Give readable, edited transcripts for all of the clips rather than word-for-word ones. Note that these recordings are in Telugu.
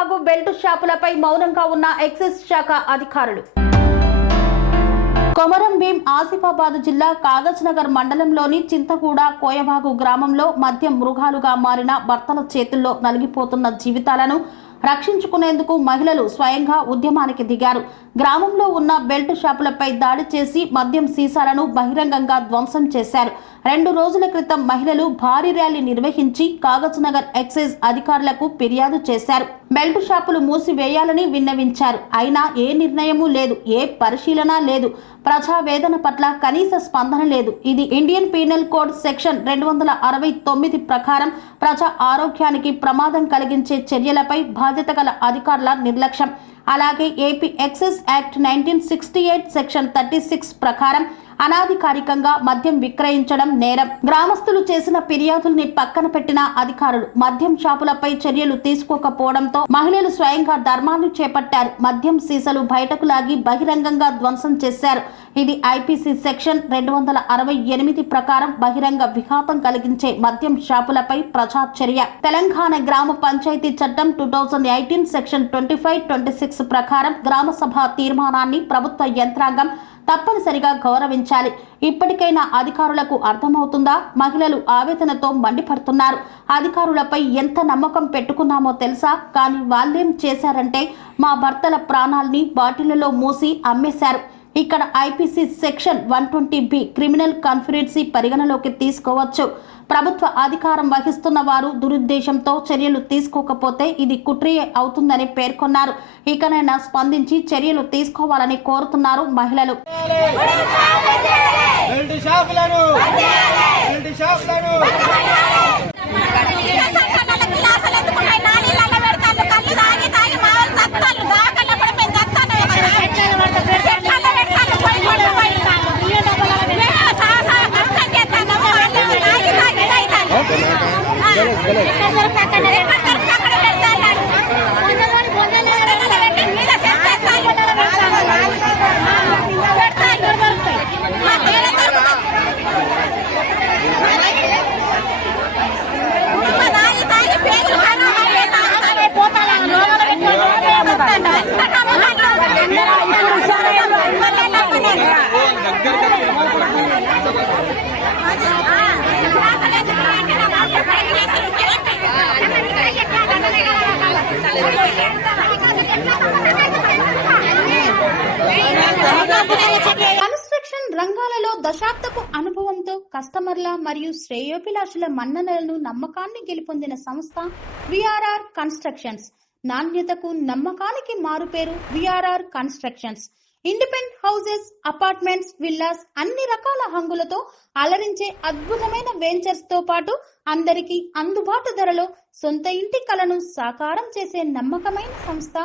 కోయవాగు బెల్ట్ షాపులపై మౌనంగా ఉన్న ఎక్సైజ్ శాఖ అధికారులు. కొమరం భీం ఆసిఫాబాద్ జిల్లా కాగజ్నగర్ మండలంలోని చింతగూడ కోయవాగు గ్రామంలో మద్యం మృగాలుగా మారిన భర్తల చేతుల్లో నలిగిపోతున్న జీవితాలను రక్షించుకునేందుకు మహిళలు స్వయంగా ఉద్యమానికి దిగారు. గ్రామంలో ఉన్న బెల్ట్ షాపులపై దాడి చేసి మద్యం సీసాలను బహిరంగంగా ధ్వంసం చేశారు. 2 రోజుల క్రితం మహిళలు భారీ ర్యాలీ నిర్వహించి కాగజ్నగర్ ఎక్సైజ్ అధికారులకు ఫిర్యాదు చేశారు. బెల్ట్ షాపులు మూసివేయాలని విన్నవించారు. అయినా ఏ నిర్ణయమూ లేదు, ఏ పరిశీలన లేదు. ప్రజావేదన పట్ల కనీస స్పందన లేదు. ఇది ఇండియన్ పీనల్ కోడ్ సెక్షన్ 269 ప్రకారం ప్రజా ఆరోగ్యానికి ప్రమాదం కలిగించే చర్యలపై బాధ్యత గల అధికారుల నిర్లక్ష్యం. అలాగే ఏపీ ఎక్సైజ్ యాక్ట్ 1968 సెక్షన్ 36 ప్రకారం అనాధికారికంగా మద్యం విక్రయించడం నేరం. గ్రామస్తులు చేసిన ఫిర్యాదుల్ని పక్కన పెట్టిన అధికారులు మద్యం షాపులపై చర్యలు తీసుకోకపోవడంతో మహిళలు స్వయంగా ధర్మాన్ని చేపట్టారు. మద్యం సీసాలు బయటకు లాగి బహిరంగంగా ధ్వంసం చేశారు. ఇది ఐపీసీ సెక్షన్ 268 ప్రకారం బహిరంగ విఘాతం కలిగించే మద్యం షాపులపై ప్రజా చర్య. తెలంగాణ గ్రామ పంచాయతీ చట్టం 2018 సెక్షన్ 25, 26 ప్రకారం గ్రామ సభ తీర్మానాన్ని ప్రభుత్వ యంత్రాంగం తప్పనిసరిగా గౌరవించాలి. ఇప్పటికైనా అధికారులకు అర్థమవుతుందా? మహిళలు ఆవేదనతో మండిపడుతున్నారు. అధికారులపై ఎంత నమ్మకం పెట్టుకున్నామో తెలుసా? కానీ వాళ్ళేం చేశారంటే మా భర్తల ప్రాణాల్ని బాటిళ్లలో మూసి అమ్మేశారు. ఇక్కడ IPC section 120B criminal conspiracy పరిగణలోకి తీసుకోవచ్చు. ప్రభుత్వ అధికారం వహిస్తున్న వారు దురుద్దేశంతో చర్యలు తీసుకోకపోతే ఇది కుట్రియే అవుతుందని పేర్కొన్నారు. ఇకనైనా స్పందించి చర్యలు తీసుకోవాలని కోరుతున్నారు మహిళలు. కన్స్ట్రక్షన్ రంగాలలో దశాబ్దపు అనుభవంతో కస్టమర్ల మరియు శ్రేయోభిలాషుల మన్ననలను నమ్మకాన్ని గెలుపొందిన సంస్థ విఆర్ఆర్ కన్స్ట్రక్షన్స్. నాణ్యతకు నమ్మకానికి మారుపేరు VRR constructions. Independent houses, apartments, villas అన్ని రకాల హంగులతో అలరించే అద్భుతమైన వెంచర్స్ తో పాటు అందరికీ అందుబాటు ధరలో సొంత ఇంటి కలను సాకారం చేసే నమ్మకమైన సంస్థ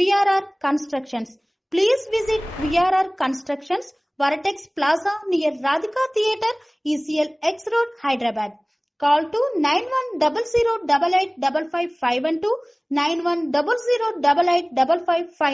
VRR constructions. Please visit VRR Constructions, Varatex Plaza near Radhika Theatre, ECL X Road, Hyderabad. Call to 910088555512, 9100885555.